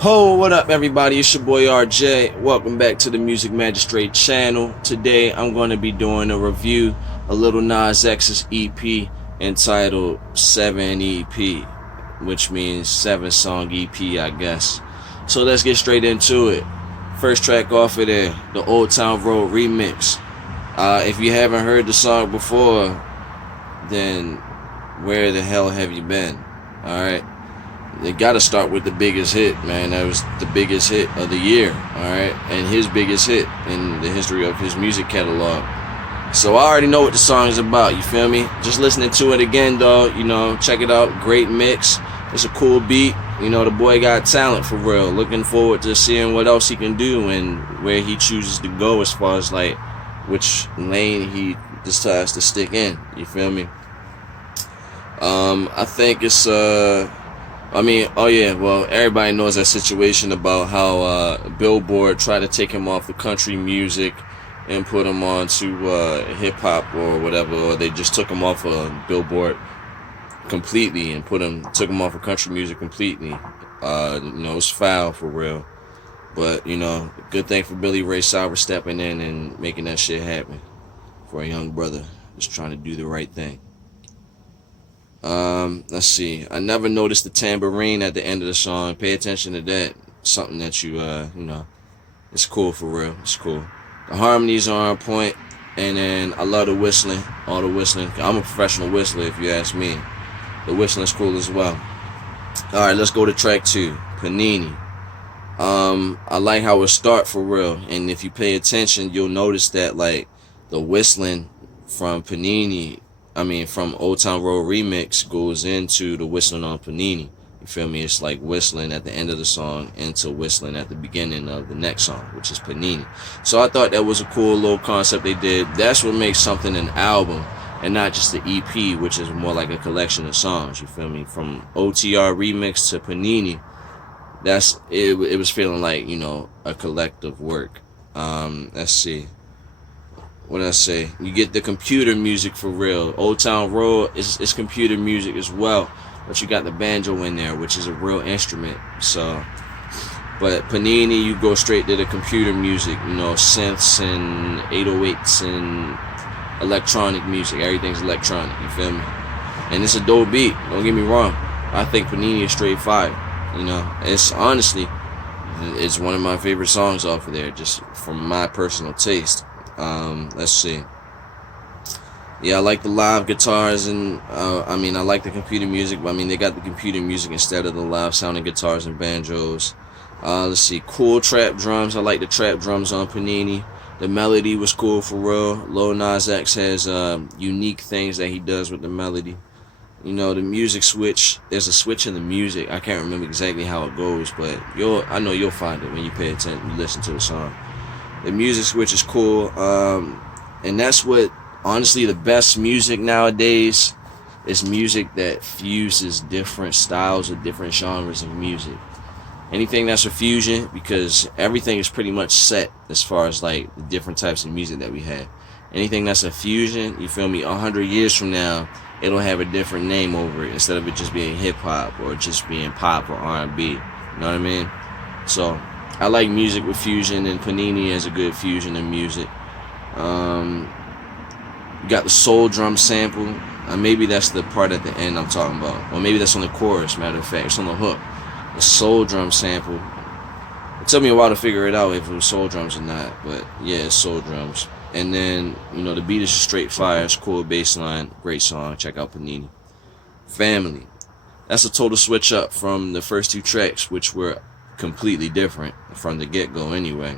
Ho, what up everybody, it's your boy RJ. Welcome back to the Music Magistrate channel. Today I'm going to be doing a review of Lil Nas X's EP entitled 7 EP, which means 7-song EP, I guess. So let's get straight into it. First track off of there, the Old Town Road remix. If you haven't heard the song before, then where the hell have you been? Alright. They gotta start with the biggest hit, man. That was the biggest hit of the year, alright? And his biggest hit in the history of his music catalog. So I already know what the song is about, you feel me? Just listening to it again, dog, you know, check it out. Great mix. It's a cool beat. You know, the boy got talent for real. Looking forward to seeing what else he can do and where he chooses to go as far as, like, which lane he decides to stick in, you feel me? I think it's, everybody knows that situation about how Billboard tried to take him off the country music and put him on to hip-hop or whatever, or they just took him off of Billboard completely and took him off of country music completely. You know, it's foul for real. But, you know, good thing for Billy Ray Cyrus stepping in and making that shit happen for a young brother just trying to do the right thing. Let's see. I never noticed the tambourine at the end of the song. Pay attention to that. Something that you know, it's cool for real. It's cool. The harmonies are on point, and then I love the whistling. All the whistling. I'm a professional whistler, if you ask me. The whistling's cool as well. All right, let's go to track 2, Panini. I like how it start for real, and if you pay attention, you'll notice that like the whistling from from Old Town Road remix goes into the whistling on Panini. You feel me? It's like whistling at the end of the song into whistling at the beginning of the next song, which is Panini. So I thought that was a cool little concept they did. That's what makes something an album and not just the EP, which is more like a collection of songs. You feel me? From OTR remix to Panini, it was feeling like, you know, a collective work. Let's see. What did I say? You get the computer music for real. Old Town Road is computer music as well, but you got the banjo in there, which is a real instrument. So, but Panini, you go straight to the computer music, you know, synths and 808s and electronic music. Everything's electronic, you feel me? And it's a dope beat, don't get me wrong. I think Panini is straight fire. You know, it's honestly, it's one of my favorite songs off of there, just from my personal taste. Let's see. Yeah, I like the live guitars, and I like the computer music, but they got the computer music instead of the live sounding guitars and banjos. Let's see, cool trap drums. I like the trap drums on Panini. The melody was cool for real. Lil Nas X has unique things that he does with the melody. You know, the music switch, there's a switch in the music. I can't remember exactly how it goes, but I know you'll find it when you pay attention, you listen to the song. The music switch is cool, and that's what, honestly, the best music nowadays is music that fuses different styles or different genres of music. Anything that's a fusion, because everything is pretty much set as far as like the different types of music that we have. Anything that's a fusion, you feel me, 100 years from now, it'll have a different name over it instead of it just being hip-hop or just being pop or R&B. You know what I mean? So I like music with fusion, and Panini has a good fusion in music. You got the soul drum sample. Maybe that's the part at the end I'm talking about. Or maybe that's on the chorus, matter of fact. It's on the hook. The soul drum sample. It took me a while to figure it out if it was soul drums or not. But yeah, it's soul drums. And then, you know, the beat is straight fire. It's cool bass line. Great song. Check out Panini. Family. That's a total switch up from the first 2 tracks, which were completely different from the get-go anyway.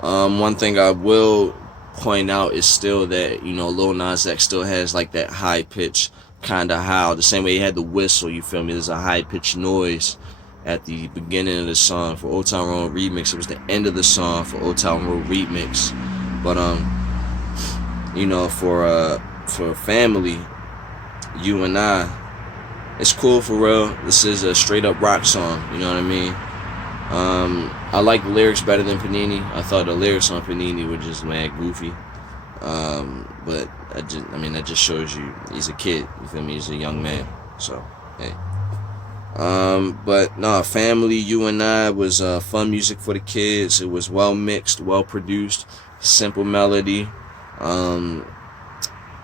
One thing I will point out is still that, you know, Lil Nas X still has like that high pitch kind of howl, the same way he had the whistle, you feel me? There's a high pitched noise at the beginning of the song for Old Town Road remix. It was the end of the song for Old Town Road remix. But you know, for Family, You and I, it's cool for real. This is a straight up rock song, you know what I mean? I like the lyrics better than Panini. I thought the lyrics on Panini were just mad goofy. But that just shows you he's a kid, you feel me? He's a young man. So, hey. But nah, Family, You and I was fun music for the kids. It was well mixed, well produced, simple melody. Um,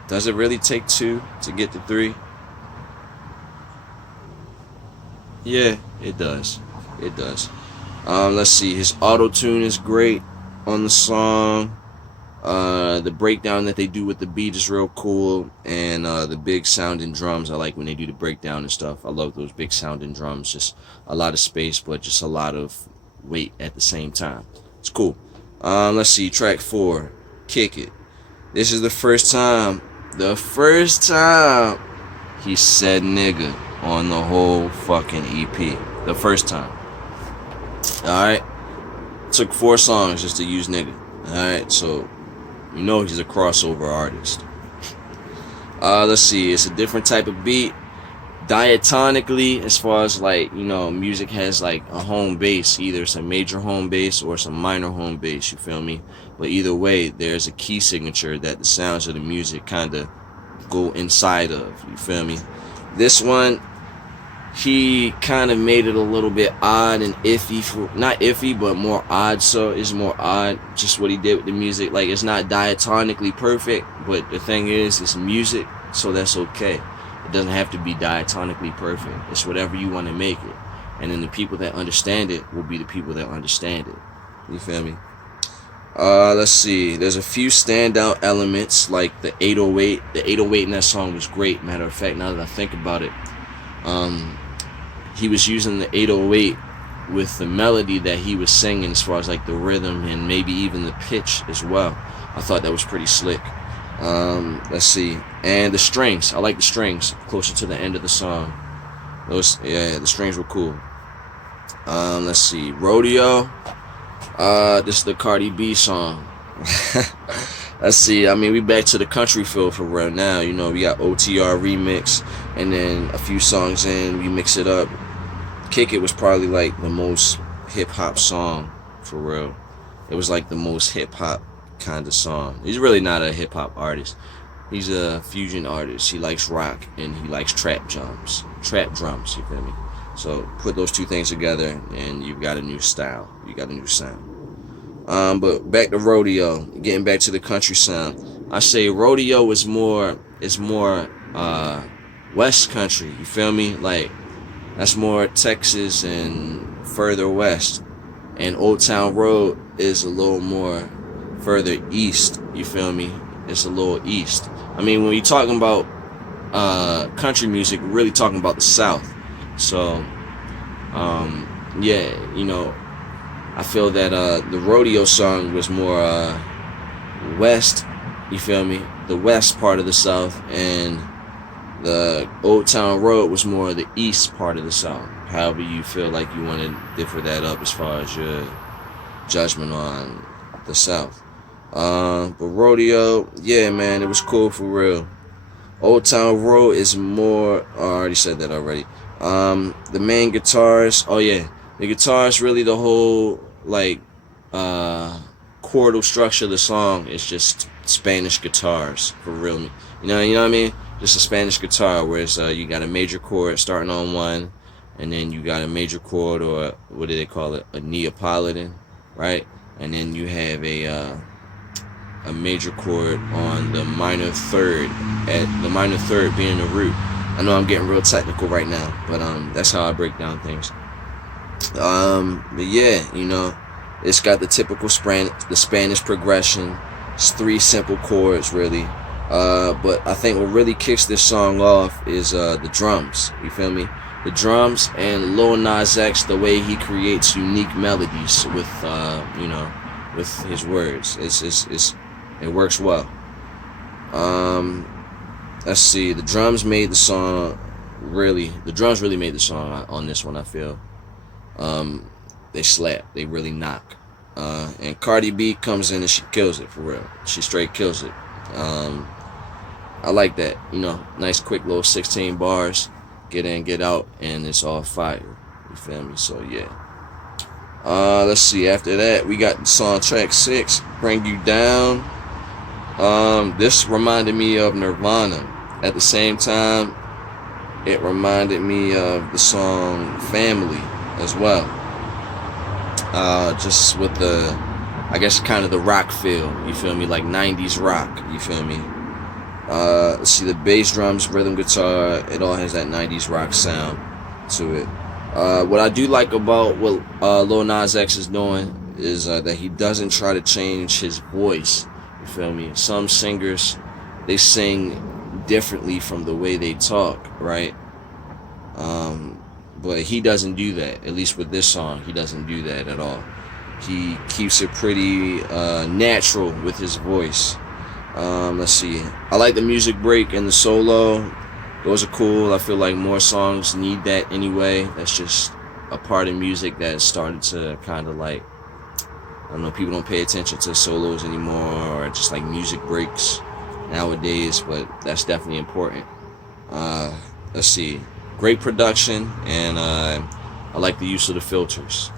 does it really take two to get to three? Yeah, it does. It does. Let's see. His auto tune is great on the song. The breakdown that they do with the beat is real cool, and the big sounding drums. I like when they do the breakdown and stuff. I love those big sounding drums. Just a lot of space, but just a lot of weight at the same time. It's cool. Let's see. Track 4, Kick It. This is the first time he said nigga on the whole fucking EP. The first time. Alright? Took 4 songs just to use nigga. Alright, so you know he's a crossover artist. Let's see, it's a different type of beat. Diatonically, as far as like, music has like a home base. Either it's a major home base or it's a minor home base, you feel me? But either way, there's a key signature that the sounds of the music kind of go inside of, you feel me? This one, he kind of made it a little bit odd and iffy, not iffy, but more odd. So it's more odd, just what he did with the music. Like, it's not diatonically perfect, but the thing is, it's music, so that's okay. It doesn't have to be diatonically perfect. It's whatever you want to make it, and then the people that understand it will be the people that understand it. You feel me? Let's see. There's a few standout elements, like the 808. The 808 in that song was great. Matter of fact, now that I think about it, he was using the 808 with the melody that he was singing, as far as like the rhythm and maybe even the pitch as well. I thought that was pretty slick. Let's see. And the strings. I like the strings closer to the end of the song. The strings were cool. Let's see. Rodeo. This is the Cardi B song. Let's see. I mean, we back to the country feel for real now. We got OTR remix, and then a few songs in, we mix it up. Kick It was probably like the most hip hop song for real. It was like the most hip hop kind of song. He's really not a hip hop artist. He's a fusion artist. He likes rock and he likes trap drums. You feel me? So put those two things together, and you've got a new style. You got a new sound. But back to Rodeo, getting back to the country sound. I say Rodeo is more West country, you feel me? Like, that's more Texas and further west. And Old Town Road is a little more further east, you feel me? It's a little east. I mean, when you're talking about country music, we're really talking about the South. So, I feel that the Rodeo song was more west, you feel me? The west part of the South, and the Old Town Road was more the east part of the South. However you feel like you want to differ that up as far as your judgment on the South. But Rodeo, yeah, man, it was cool for real. Old Town Road is more, I already said that already. The main guitars, the guitars, really the whole like chordal structure of the song is just Spanish guitars for real. You know what I mean? Just a Spanish guitar, whereas you got a major chord starting on one, and then you got a major chord, or what do they call it, a Neapolitan, right? And then you have a major chord on the minor third, at the minor third being the root. I know I'm getting real technical right now, but that's how I break down things. But yeah, it's got the typical Spanish progression. It's 3 simple chords, really. But I think what really kicks this song off is the drums. You feel me? The drums, and Lil Nas X, the way he creates unique melodies with with his words. It works well. Let's see. The drums really made the song on this one, I feel. They slap. They really knock. And Cardi B comes in and she kills it, for real. She straight kills it. I like that. Nice quick little 16 bars. Get in, get out, and it's all fire. You feel me? So yeah. Let's see. After that, we got the song track 6, Bring You Down. This reminded me of Nirvana. At the same time, it reminded me of the song Family as well. Just with the, I guess, kind of the rock feel, you feel me, like 90s rock, you feel me. Let's see, the bass drums, rhythm guitar, it all has that 90s rock sound to it. What I do like about what Lil Nas X is doing is that he doesn't try to change his voice, you feel me. Some singers, they sing differently from the way they talk, right? But he doesn't do that. At least with this song, he doesn't do that at all. He keeps it pretty natural with his voice. Let's see. I like the music break and the solo. Those are cool. I feel like more songs need that anyway. That's just a part of music that started to kind of like, I don't know, people don't pay attention to solos anymore, or just like music breaks nowadays, but that's definitely important. Let's see. Great production, and I like the use of the filters.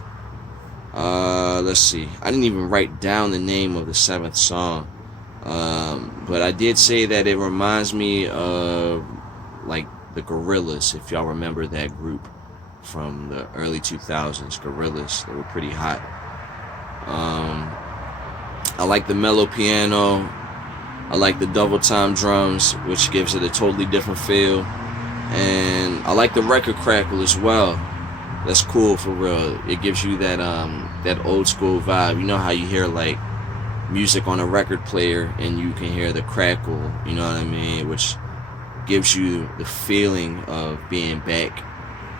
Let's see. I didn't even write down the name of the 7th song, but I did say that it reminds me of like the Gorillaz, if y'all remember that group from the early 2000s. Gorillaz, they were pretty hot. I like the mellow piano. I like the double time drums, which gives it a totally different feel. And I like the record crackle as well. That's cool for real. It gives you that that old school vibe. You know how you hear like music on a record player and you can hear the crackle, you know what I mean? Which gives you the feeling of being back,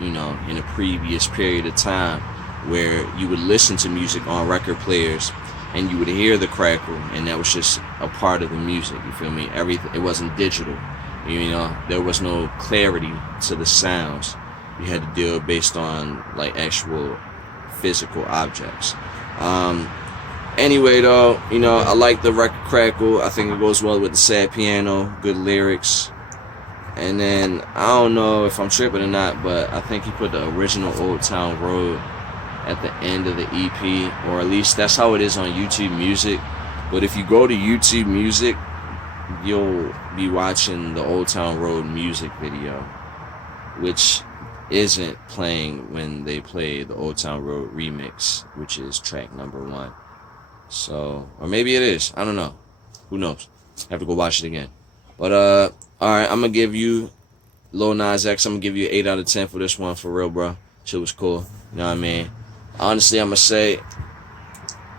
you know, in a previous period of time where you would listen to music on record players and you would hear the crackle, and that was just a part of the music, you feel me? Everything, it wasn't digital. You know, there was no clarity to the sounds. You had to deal based on like actual physical objects. Anyway, though, you know, I like the record crackle. I think it goes well with the sad piano, good lyrics. And then I don't know if I'm tripping or not, but I think he put the original Old Town Road at the end of the EP, or at least that's how it is on YouTube Music. But if you go to YouTube Music, you'll be watching the Old Town Road music video, which isn't playing when they play the Old Town Road remix, which is track number 1. So, or maybe it is, I don't know, who knows, have to go watch it again. But alright, I'm gonna give you Lil Nas X, I'm gonna give you an 8 out of 10 for this one, for real, bro. Shit was cool, you know what I mean? Honestly, I'm gonna say,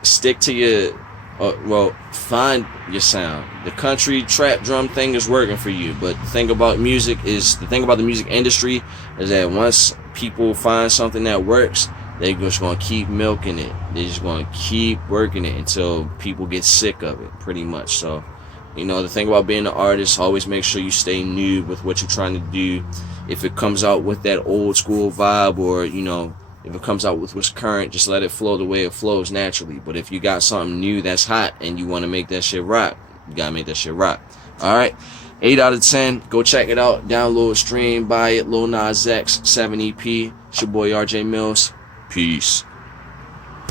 stick to your find your sound. The country trap drum thing is working for you, but the thing about music is, the thing about the music industry is that once people find something that works, they're just gonna keep milking it. They're just gonna keep working it until people get sick of it, pretty much. So, you know, the thing about being an artist, always make sure you stay new with what you're trying to do. If it comes out with that old school vibe, or, you know, if it comes out with what's current, just let it flow the way it flows naturally. But if you got something new that's hot and you want to make that shit rock, you gotta make that shit rock. Alright, 8 out of 10. Go check it out. Download, stream, buy it. Lil Nas X 7 EP. It's your boy RJ Millz. Peace.